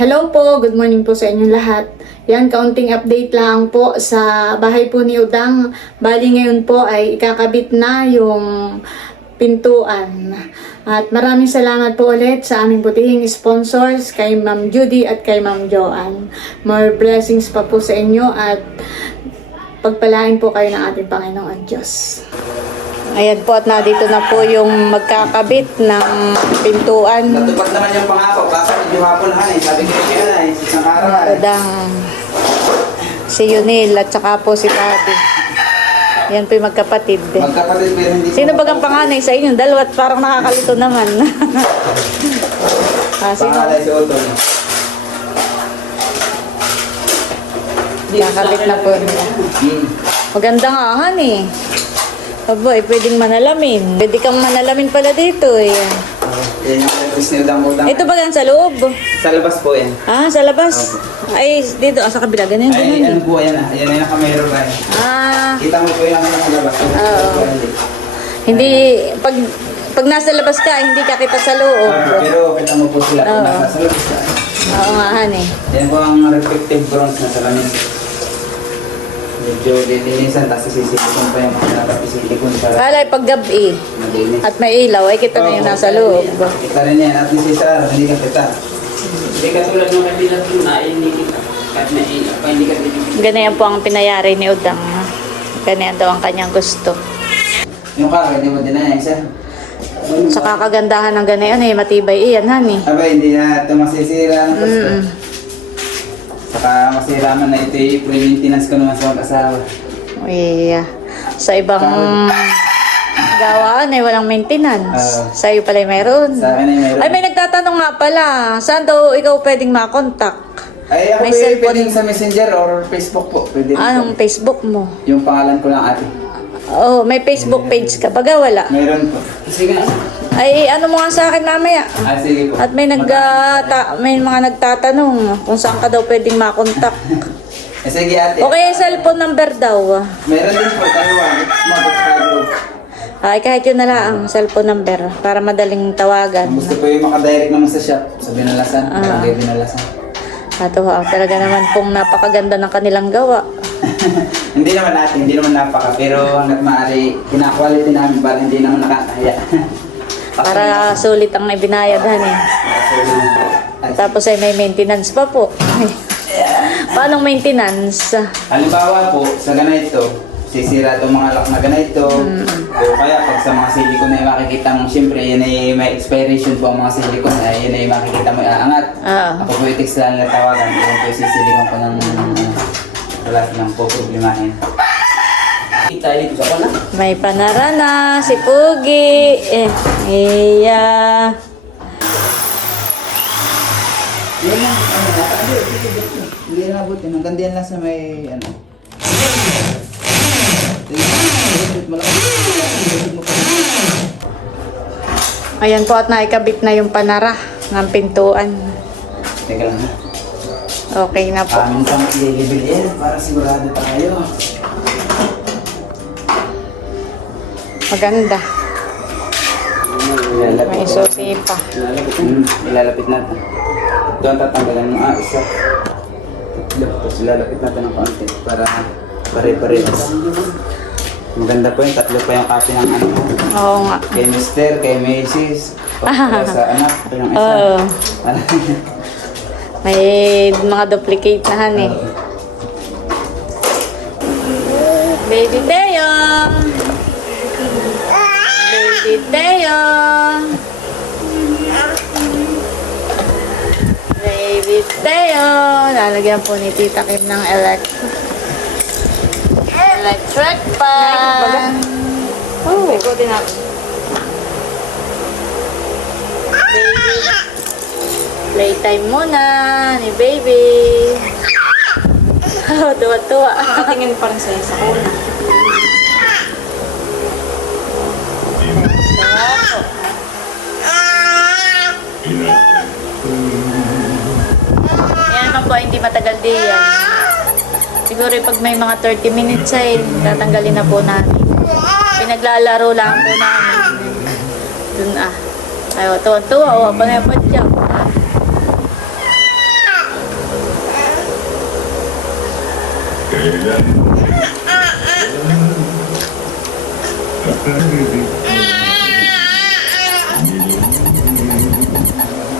Hello po, good morning po sa inyong lahat. Yan, kaunting update lang po sa bahay po ni Udang. Bali ngayon po ay ikakabit na yung pintuan. At maraming salamat po ulit sa aming butihing sponsors, kay Ma'am Judy at kay Ma'am Joanne. More blessings pa po sa inyo at pagpalain po kayo ng ating Panginoon Diyos. Ayan po at nandito na po yung magkakabit ng pintuan. Natupad naman yung pangako, kaso medyo hapon ha eh. Sabi ko kaya na eh, isang araw eh. Udang. Si Yunil at saka po si Tabi. Yan po yung magkapatid. Magkapatid pero hindi Sino bagang panganay sa inyo? Dalawa at parang nakakalito naman. ah, sino? Pangalay si Otto. Kakabit na po nila. Hmm. Maganda nga han eh. Aba, eh, pwedeng manalamin. Pwede kang manalamin pala dito eh. Yan yung. Ito ba yan sa loob? Sa labas po yan. Ah, sa labas. Ay, dito, ah, sa kabila. Ganyan, Ay, ganyan. ano po yan ah. Yan ay nakameron na eh. Ah, Kita mo po yung ano sa labas. Oo. hindi, pag, pag nasa labas ka, hindi ka kita sa loob. Ah, pero kita mo po sila kung Oo. nasa sa labas ka. Oo nga, han eh. Yan po ang reflective bronze na salamin. Medyo lilinisan, tapos sisilikon pa yung mga dapat isilikon para Kalay pag gabi malinis. at may ilaw, ay kita na yung nasa loob. Kita rin yan. At least isa, hindi ka kita. Hindi katulad ng kabilang na hindi kita. Kahit na pa, hindi ka din. Ganyan po ang pinayari ni Udang. Ganyan daw ang kanyang gusto. Yung ka, hindi mo din na isa. Sa kakagandahan ng ganyan eh, matibay iyan, han eh. Aba, hindi na ito masisira. Mm. Saka masira man na ito yung pre-maintenance ko naman sa mag-asawa. Yeah. Sa ibang gawaan ay walang maintenance. Oo. Sa iyo pala mayroon. Sa akin ay meron. Ay, may nagtatanong nga pala. Saan daw ikaw pwedeng makontak? Ay, ako may may cellphone. pwedeng sa messenger or Facebook po. Pwede rin Anong po. Facebook mo? Yung pangalan ko lang ate. Oh, may Facebook page ka. Baga wala. Meron po. Sige nga. Ay, ano mo nga sa akin mamaya. Ah, sige po. At may nag ah, ta- may mga nagtatanong kung saan ka daw pwedeng makontak. Eh, sige ate. Okay, cellphone number daw. Meron din po. Dalawa. Mabot sa group. Ay, kahit yun na lang ang cellphone number para madaling tawagan. Kung gusto po yung makadirect naman sa shop, sa Binalasan. Ah. Barangay Binalasan. Ato ha, talaga naman pong napakaganda ng kanilang gawa. hindi naman natin, hindi naman napaka, pero hanggat maaari, kina-quality namin para hindi naman nakakahiya. Para sulit ang ibinayad han eh. Ay, Tapos ay may maintenance pa po. Paano maintenance? Halimbawa po, sa ganito, sisira itong mga lock na ganito. O kaya pag sa mga silicone ay makikita mo, siyempre yun ay may expiration po ang mga silicone, ay yun ay makikita mo aangat. Ah. Ako po lang na tawagan, yun po yung sisilikon ko ng wala nang po problemahin. Kita dito sa kona. May panarana, si Pugi. Eh, iya. Yun lang, ano, nakakali, hindi na abot yun, hanggang diyan lang sa may, ano. Ayan po at naikabit na yung panara ng pintuan. Teka lang ha. Okay na po. Amin i-level yan para sigurado tayo. Maganda. May susi pa. Hmm, ilalapit natin. Doon tatanggalan mo ah, isa. Tapos ilalapit natin ng konti para pare-parehas. Maganda po yung tatlo pa yung copy ng ano. Oo nga. Kay Mister, kay Macy's, para sa anak, ito yung isa. Oo. May mga duplicate na han eh. Baby Teo! Teo! Baby Teo! Lalagyan po ni Tita Kim ng elect electric fan. Oh. Ikutin natin. Baby. Playtime muna ni baby. Tuwa-tuwa. Nakatingin pa rin sa'yo sa kona. Yan po, hindi matagal din yan. Siguro pag may mga 30 minutes ay tatanggalin na po namin. Pinaglalaro lang po namin. Dun ah. Ayaw, tuwan-tuwa. Oh, Huwag pa na yung padyak. Kailan? Kailan?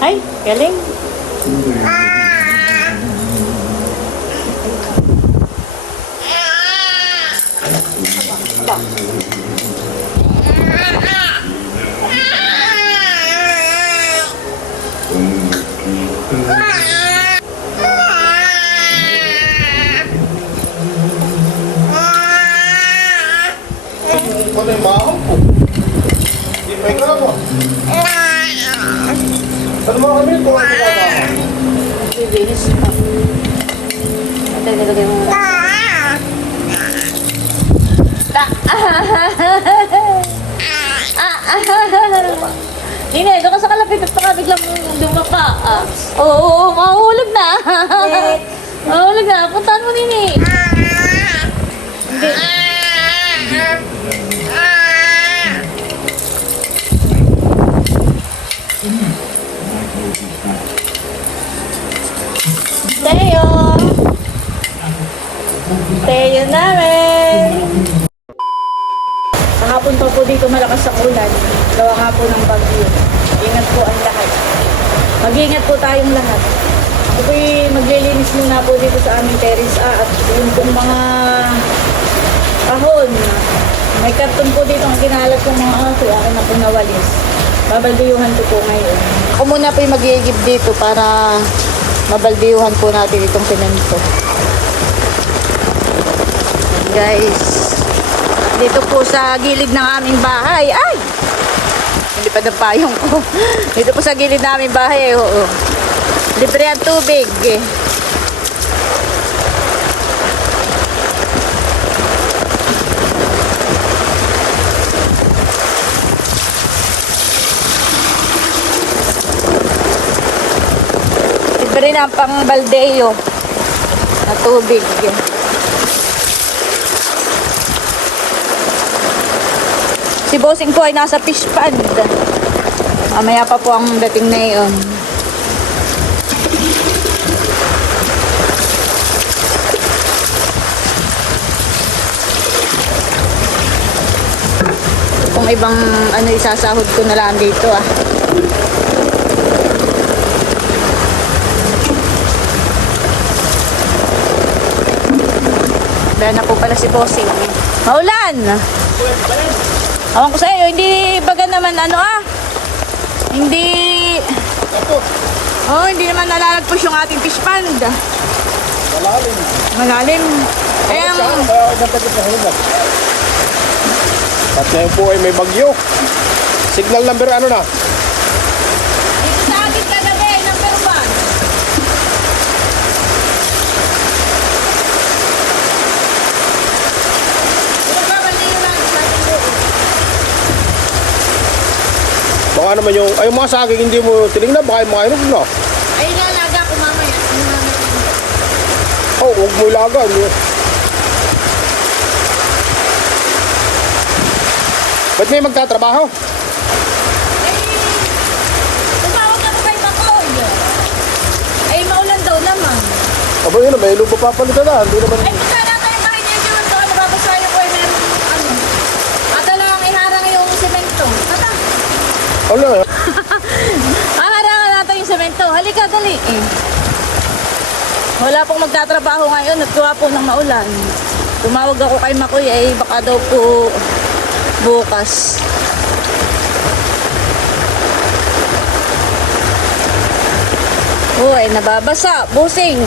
Ay, galing. Ano yung mahal ko? Hindi pa ikaw mo. Ano mga kami kung ano mga Bibilis pa. Ito, nilagay mo. Nine, doon ka sa kalapit at baka biglang dumapa. Ah. Oo, oo, mahuhulog na. mahuhulog na. Puntahan mo, Nini. Hindi. Teo! Teo namin! Kahapon pa po dito malakas ang ulan. Gawa nga po ng bagyo. Ingat po ang lahat. Mag-ingat po tayong lahat. Ako maglilinis muna po dito sa aming terrace A at yung pong mga kahon. May karton po dito ang kinalat kong mga aso. Akin na po nawalis. Babaldiyuhan ko po ngayon. Ako muna po yung mag-iigib dito para mabaldiyuhan po natin itong semento. Guys, dito po sa gilid ng aming bahay. Ay! Pa na payong ko. Dito po sa gilid ng aming bahay. Oo. Libre ang tubig. Libre na ang pang baldeo na tubig. Si Bossing po ay nasa fish pond. Mamaya pa po ang dating na iyon. Kung ibang ano isasahod ko na lang dito ah. Wala na po pala si Bossing. Maulan! Awan ko sa iyo, hindi baga naman ano ah. Hindi... Oh, hindi naman nalalagpos yung ating fish pond. malalim. Malalim. Kaya ang... Kaya hulog. At ngayon po ay may bagyo. Signal number ano na? Dito sa akin kagabi, number one. Pinagbabali yung lang sa ating doon. Baka naman yung, ay yung mga saging hindi mo tinignan, baka yung mga inog na. Ay, ilalaga ko mamaya. Namin? Oh, huwag mo ilaga. Ba't may magtatrabaho? Daw naman. Aba yun, may lupa papalitan na. Hindi naman. Ay, sana kayo bahay niya dyan doon. Nababasayo ko ay meron, ano. Ata lang iharang yung semento. Tata. Na? Haharangan natin yung semento. Halika, dali eh. Wala pong magtatrabaho ngayon at gawa po ng maulan. Tumawag ako kay Makoy ay baka daw po bukas. Uy, nababasa. Busing.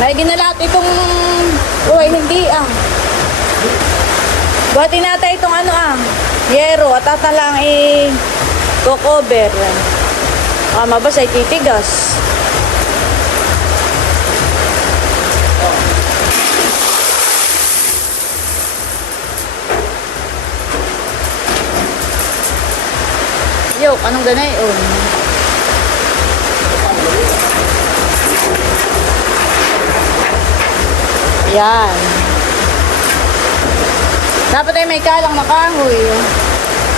May ginalat itong... Uy, hindi ah. Buhatin natin itong ano ah. Yero at lang i... cover. Ah, mabasa ay titigas. Yo, anong ganay? Oh. Yan. Dapat ay may kalang na kahoy.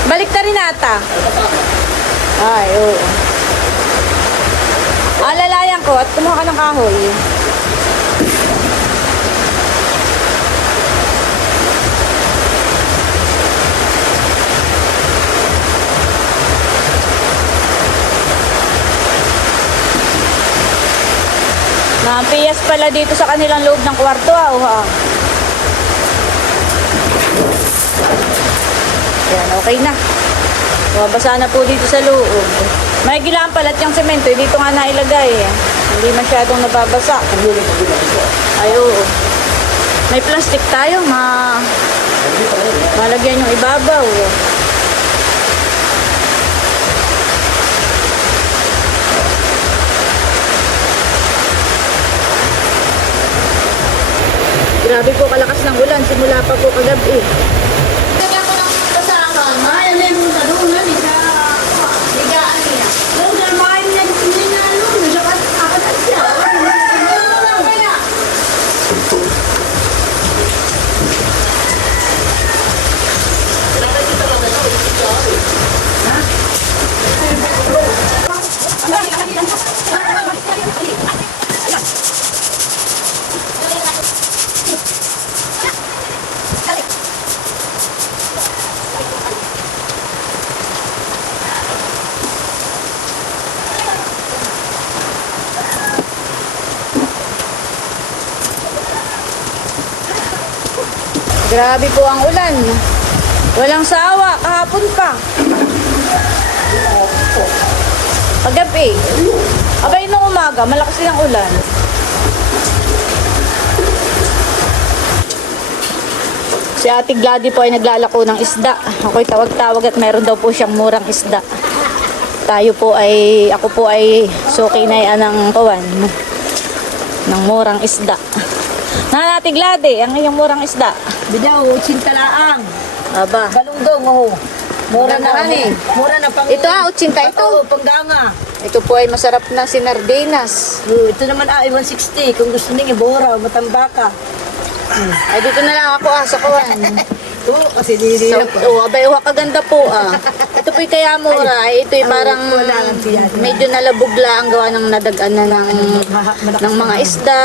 Balik na rin ata. Ay, oo. Ah, Alalayan ko at kumuha ka ng kahoy. Mampiyas pala dito sa kanilang loob ng kwarto ah, uha. Yan, okay na. Mabasa na po dito sa loob. May gilaan pala at yung semento, dito nga nailagay. eh. Hindi masyadong nababasa. Ay. May plastic tayo, ma... Malagyan yung ibabaw. Grabe po kalakas ng ulan, simula pa po kagabi ko lang kasama, maya na yung tanungan, isa, bigaan niya. Nung namahin niya, hindi na alam, siya ka, ako na siya. Grabe po ang ulan. Walang sawa, kahapon pa. Paggabi. Abay nung umaga, malakas din ang ulan. Si Ate Glady po ay naglalako ng isda. Ako'y tawag-tawag at meron daw po siyang murang isda. Tayo po ay, ako po ay suki na yan ng kawan. Ng murang isda. Na Ate Glady, ang iyong murang isda. Bidaw, tsinta laang. Aba. Galunggong, oh. Mura na, honey. mura na pang... Ito ah, utsinta ito. Oo, pangganga. Ito po ay masarap na sinardinas. Oh, ito naman ah, 160. Kung gusto niyo, bora, matambaka. Ay, dito na lang ako ah, sa kawan. Oo, kasi di di So, na po. oh, abay, huwag kaganda po ah. Ito po'y kaya mura. Ay, ito'y Ay, parang medyo nalabugla ang gawa ng nadagan na ng, ng mga isda.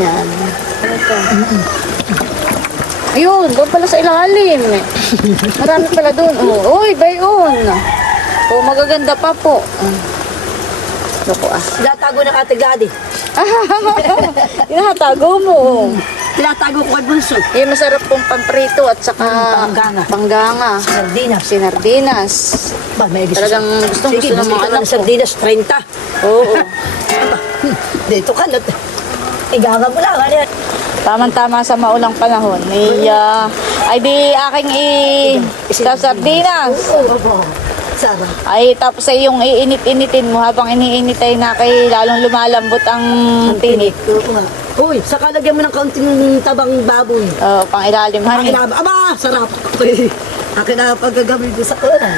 Yan. Ito. Ayun, doon pala sa ilalim. Marami pala doon. Oh, oy, bayon. Oh, magaganda pa po. Loko ah. Tinatago ng ate Gadi. Tinatago mo. Tinatago ko kay Bunso. Eh, masarap pong pamprito at saka Pangganga. pangganga. Sardinas. Sinardinas. Ba, may gusto. Talagang Sige, gusto ng mga gusto anak ko. sardinas, 30. Oo. Hmm, dito ka na. Iganga mo lang. Ano yan? Tamang-tama sa maulang panahon. Ay, ah, ay di aking i... sa sardinas. Oo, oo. Ay, tapos ay yung iinit-initin mo habang iniinit ay na kay lalong lumalambot ang tinik. Oo. Uy, saka lagyan mo ng kaunting tabang baboy. Oh, pang ilalim, honey. Akin na, aba, sarap. Akin na paggagamit ko sa ulan.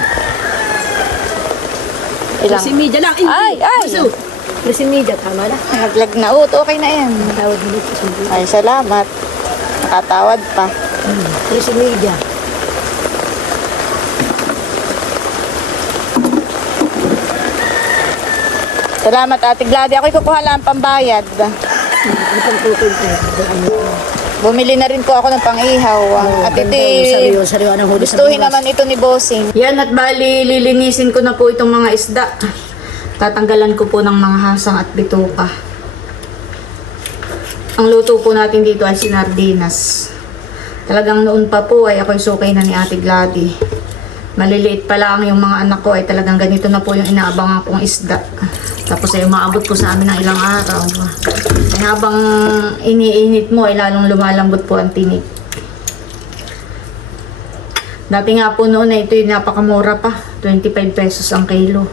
Ilang? Si media lang. Ay, ay. Puso. Si media, tama na. Naglag na. Oh, okay na yan. Tawag mo dito si media. Ay, salamat. Nakatawad pa. Si media. Salamat, Ate Glady. Ako'y kukuha lang ang pambayad. Ano? Bumili na rin po ako ng pang-ihaw. At ito Sariwa, sariwa sa Gustuhin naman ito ni Bossing. Yan at bali lilinisin ko na po itong mga isda. Tatanggalan ko po ng mga hasang at bituka. Ang luto po natin dito ay sinardinas. Talagang noon pa po ay ako'y sukay na ni Ate Glady. Maliliit pa lang yung mga anak ko ay talagang ganito na po yung inaabangan kong isda. Tapos ay umaabot po sa amin ng ilang araw. Ay habang iniinit mo ay lalong lumalambot po ang tinik. Dati nga po noon ay ito yung napakamura pa. 25 pesos ang kilo.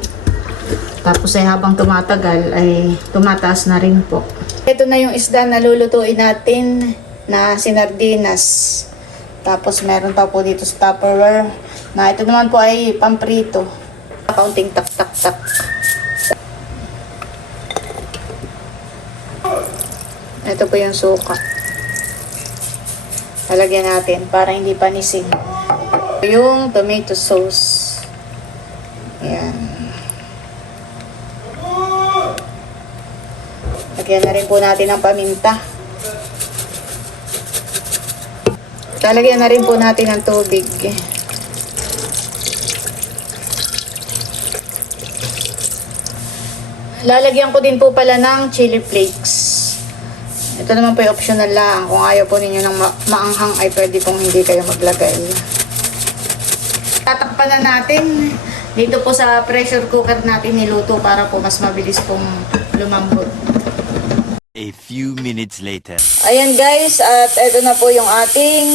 Tapos ay habang tumatagal ay tumataas na rin po. Ito na yung isda na lulutuin natin na sinardinas. Tapos meron pa po dito sa Tupperware na ito naman po ay pamprito. Kaunting tak tak tak. Ito po yung suka. Lalagyan natin para hindi panisig. Yung tomato sauce. Ayan. Lagyan na rin po natin ng paminta. Lalagyan na rin po natin ng tubig. Lalagyan ko din po pala ng chili flakes. Ito naman po yung optional lang. Kung ayaw po ninyo ng ma- maanghang ay pwede pong hindi kayo maglagay. Tatakpan na natin. Dito po sa pressure cooker natin niluto para po mas mabilis pong lumambot. A few minutes later. Ayan guys, at ito na po yung ating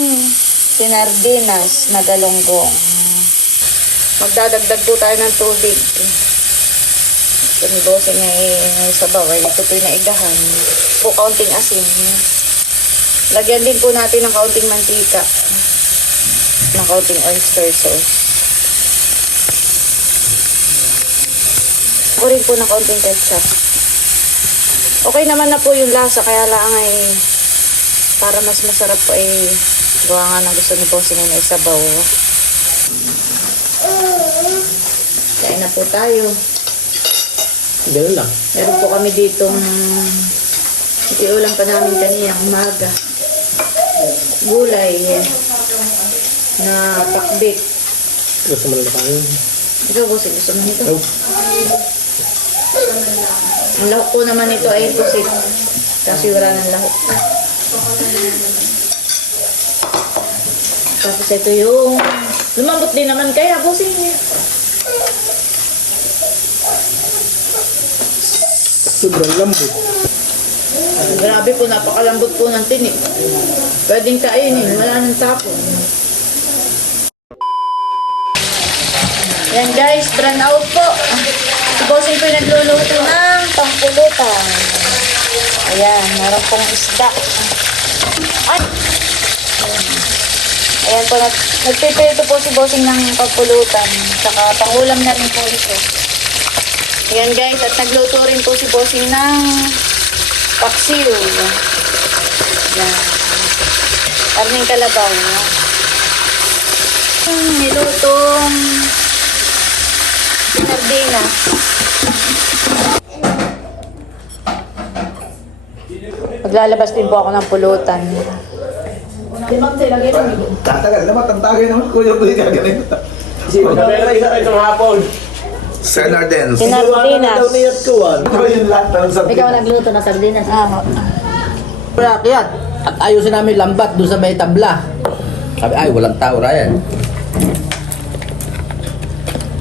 sinardinas na galunggong. Magdadagdag po tayo ng tubig. Ito ni Bossing ay sabaw, ay ito po yung naigahan. Po kaunting asin. Lagyan din po natin ng kaunting mantika. Ng kaunting oyster sauce. Ako rin po ng kaunting ketchup. Okay naman na po yung lasa, kaya lang ay para mas masarap po ay gawa nga ng gusto ni Bossing ay sabaw. Kain na po tayo. Ganun lang. Meron po kami dito iulam pa namin kanina umaga. Gulay eh, na pakbit. Gusto mo na kain. Ikaw, Bossing, gusto mo nito? Ang lahok po naman ito ay pusit. Kasi wala ng lahok. Tapos ito yung lumambot din naman kaya Bossing. Sobrang lambot. Grabe po, napakalambot po ng tinik. Pwedeng kainin, wala nang tapon. Yan guys, brown out po. Si Bossing po yung nagluluto ng pangpulutan. Ayan, meron pong isda. Ay! Ayan. Ayan po, nag nagpipirito po si Bossing ng pangpulutan. Saka pangulam na rin po ito. Ayan guys, at nagluto rin po si Bossing ng paksiw. Yan. Karning kalabaw. Nilutong sinardina. Maglalabas din po ako ng pulutan. Tatagal naman, tantagay naman ko yung. Senardens. Sinardinas. Ito yung lahat ng sabi. Ikaw nagluto ng sardinas. Ah, Rakyat. At ayusin namin lambat doon sa may tabla. Sabi, ay, walang tao, Ryan.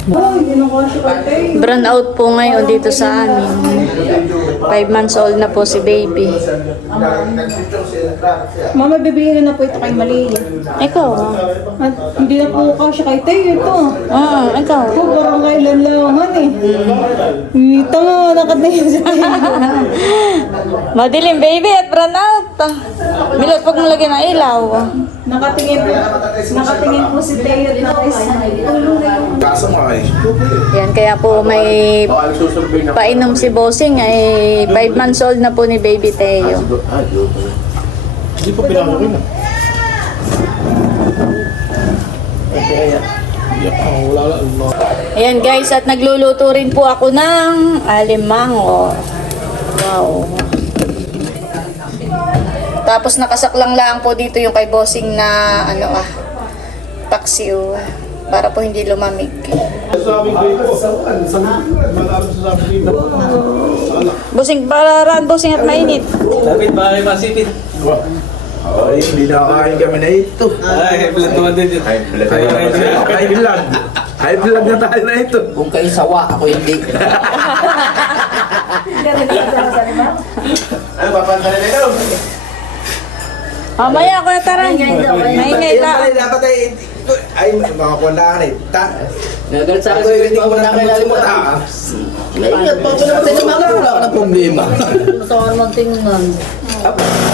Brown out po ngayon dito sa amin. Five months old na po si baby. Mama, bibigyan na po ito kay Mali. Ikaw. At hindi na po kasya kay Tayo ito. Ah, ikaw. Ako, parang kailan langan eh. Ito nga, nakatingin sa Madilim baby at brown out. Milot, pag mo lagyan ng ilaw. Nakatingin po, nakatingin po si Tayo at nakis. Ulo na yung Kaso nga eh. Yan, kaya po may painom si Bossing ay 5 months old na po ni baby Teo. Hindi pa pinakakin na. Ayan guys, at nagluluto rin po ako ng alimango. Wow. Tapos nakasaklang lang po dito yung kay Bossing na ano ah, paksiw. Para po hindi lumamig. Bossing, pararaan Bossing at mainit. Dapat ba ay masipit? Ay, hindi nakakain kami na ito. Ay, blood naman din yun. High blood. High blood. High blood na tayo na ito. Kung kayo sawa, ako hindi. Ano, papantarin na ito? Mamaya ako na taran. Maingay Yan lang. pala, dapat ay, ay, makakuha na ka na eh. Ta- Nagalit sa Ako akin, hindi ko ko na na kailangan mo. tumataas. Maingat pa ito naman sa mga wala ka ng problema. Ito yung may